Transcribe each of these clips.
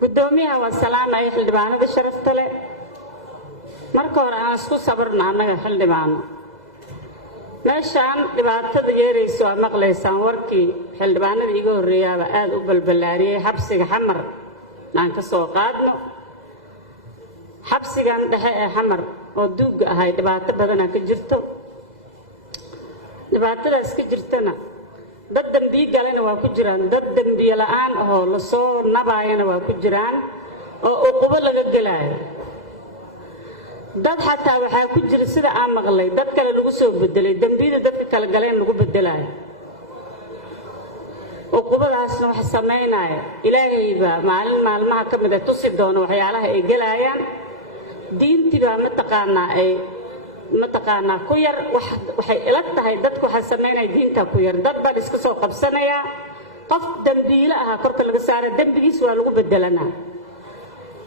gudoomiyaha waa salaamay xildhibaanada sharafta leh marka hore aan isku sabarna anaga xildhibaano meeshaan dhibaatada yeerayso aad maqlaysaan warkii xildhibaanada iga horeeyaba aad u balbalaariyay xabsiga xamar aan ka soo qaadno xabsigan dhexe ee xamar oo duuga ahay dhibaato badan ka jirto dhibaatadaas ka jirtana dad dambi galena waa ku jiraan dad dambi la'aan oo la soo nabaayana waa ku jiraan oo uquba laga galaayo dad xataa waxa ku jira sida aan maqlay dad kale lagu soo bedelay dambiyada dadka kala galeen lagu bedelayo uqubadaasna waxa sameynaya ilaahay baa maalmaha ka mid ah tusi doono waxyaalaha ay galayaan diintiba ma taqaanaa ku yar waxay ila tahay dadku waxa sameynaya diinta ku yar dad baa iska soo qabsanaya qof dambiile ah korka laga saaray dambigiis waa lagu bedelanaa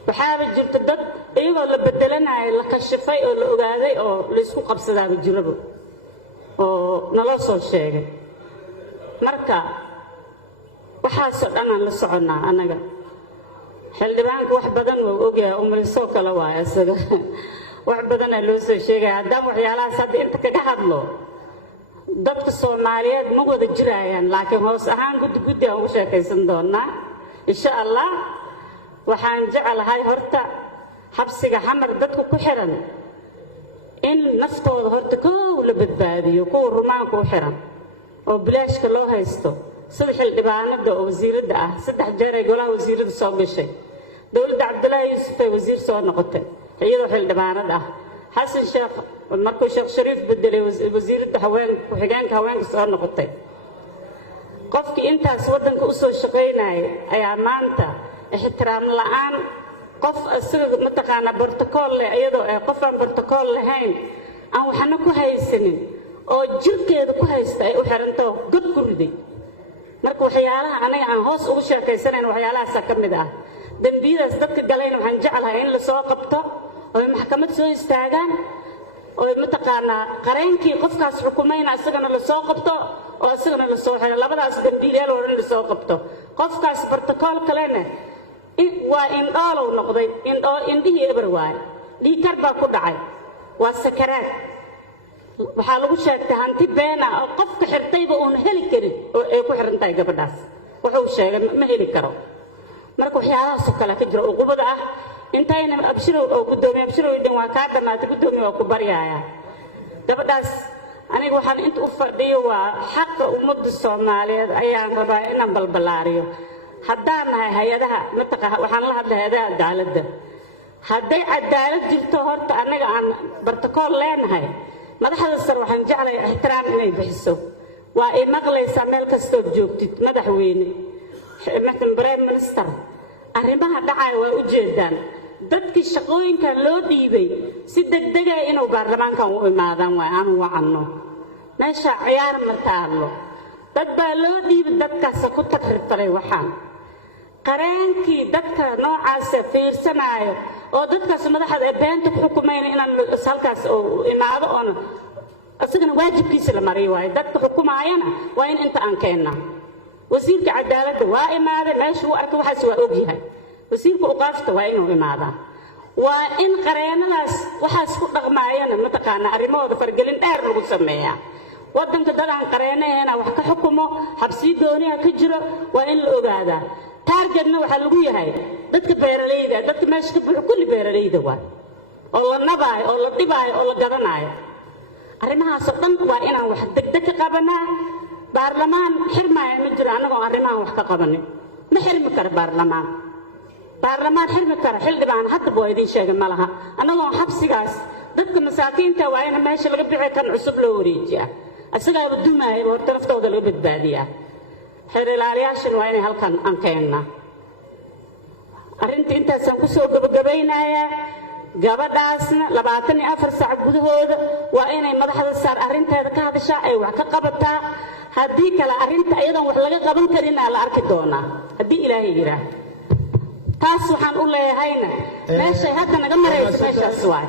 waxaaba jirta dad iyagoo la bedelanayo la kashifay oo la ogaaday oo la isku qabsadaaba jiraba oo naloo soo sheegay marka waxaasoo dhan aan la soconnaa annaga xildhibaanka wax badan waa ogyahay umalisoo kale waay isaga wax badanaa loo soo sheegaya haddaan waxyaalahaas hadda inta kaga hadlo dadka soomaaliyeed ma wada jirayaan laakiin hoos ahaan guddi aan ugu sheekaysan doonaa insha allah waxaan jecelahay horta xabsiga xamar dadku ku xiran in naftooda horta koow la badbaadiyo kuwa rumaanka u xiran oo bilaashka loo haysto sida xildhibaanada oo wasiirada ah 3 jeer ay golaha wasiirada soo gashay dawladda Cabdullaahi Yuusuf ay wasiir soo noqotay iyadoo xildhibaanada ah xasan sheekh markuu sheekh shariif bedelay wasiirada haweenka ku xigeenka haweenka soo noqotay qofkii intaas wadanka u soo shaqeynay ayaa maanta احترام لآن قف أسرع متقنا برتقال أيضا قف عن برتقال لهين أو حنا كهاي السنين أو جل كده كهاي استأي وحرنته قد كردي مركو حيالها أنا عن هوس أوشر كيسرين وحيالها سكمل ده دنبيرة استدك جلين وحنجعلها إن لساقبته ومحكمة سوي استعجان ومتقنا قرين كي قف كاس حكومين أسرنا لساقبته وأسرنا لساقبته لا بد أسرنا بيلال ورن لساقبته قف كاس برتقال كلنا وإن قالوا نقضي إن به إبرواي لي كربا كدعي والسكرات وحالو شاكتها أنت بينا قف كحرتي بقون هلي كري كحرنتاي قبداس وحو شاك ما هلي كرو مركو حيالا سكلا كجرا وقبضة انتاينا أبشروا قدومي أبشروا يدون وكادا ما تقدومي وكبريايا قبداس أنا وحان أنت أفردي وحق أمد الصومالية أيام رباي إنام بالبلاريو haddaan nahay hay'adaha waxaan la hadlayaa hay'adaha cadaaladda hadday cadaalad jirto horta anaga aan bartakool leenahay madaxda sar waxaan jeclahay ixtiraam inay bixiso waa ay maqlaysaa meel kastoo joogtid madaxweyne prime minister arrimaha dhacay waa u jeedaan dadkii shaqooyinkan loo dhiibay si degdeg ah inuu baarlamaankan u imaadaan waa aan wacano meesha ciyaar ma taalo dad baa loo dhiibay dadkaas ku taxirtaray waxaan qareenkii dadka noocaas fiirsanayo oo dadkaas madaxda beenta ku xukumayna inaan halkaas oo imaado oo asagana waajibkiisa la mariyo way dadka xukumayana waa in inta aan keenna wasiirka cadaaladda waa imaaday meesha uu arkay waxaas waa ogyahay wasiirka u qaafta waa inuu imaada waa in qareenadaas waxaas ku dhaqmaayana mataqaana arrimahooda fargelin dheer lagu sameeyaa wadanka dadaan qareenayna wax ka xukumo xabsi dooniya ka jiro waa in la ogaadaa taargetna waxa lagu yahay dadka beeralayda dadka meesha ka buux kulli beeralayda waa oo la nabaay oo la dhibaay oo la gadanayo arrimahaas oo dhan waa inaan wax degdeg ka qabanaa baarlamaan xirmaay ma jiro anagoo arrimahan wax ka qabanin ma xirmi karo baarlamaan xirmi karo xildhibaan hadda boo idin sheegay ma laha anagoo xabsigaas dadka masaakiinta waa in meesha laga bixi kan cusub loo wareejiyaa asagaaba dumaaya oo taraftooda laga badbaadiyaa xeer ilaaliyaashan waa inay halkan aan keennaa arrinta intaasaan ku soo gabagabaynayaa gabadhaasna 24 saac gudahooda waa inay madaxda saar arrinteeda ka hadashaa ay wax ka qabataa haddii kale arrinta iyadan wax laga qaban karin la arki doonaa haddii ilaahay yiraahdo taas waxaan u leeyahayna meesha hadda naga marayso meeshaas waay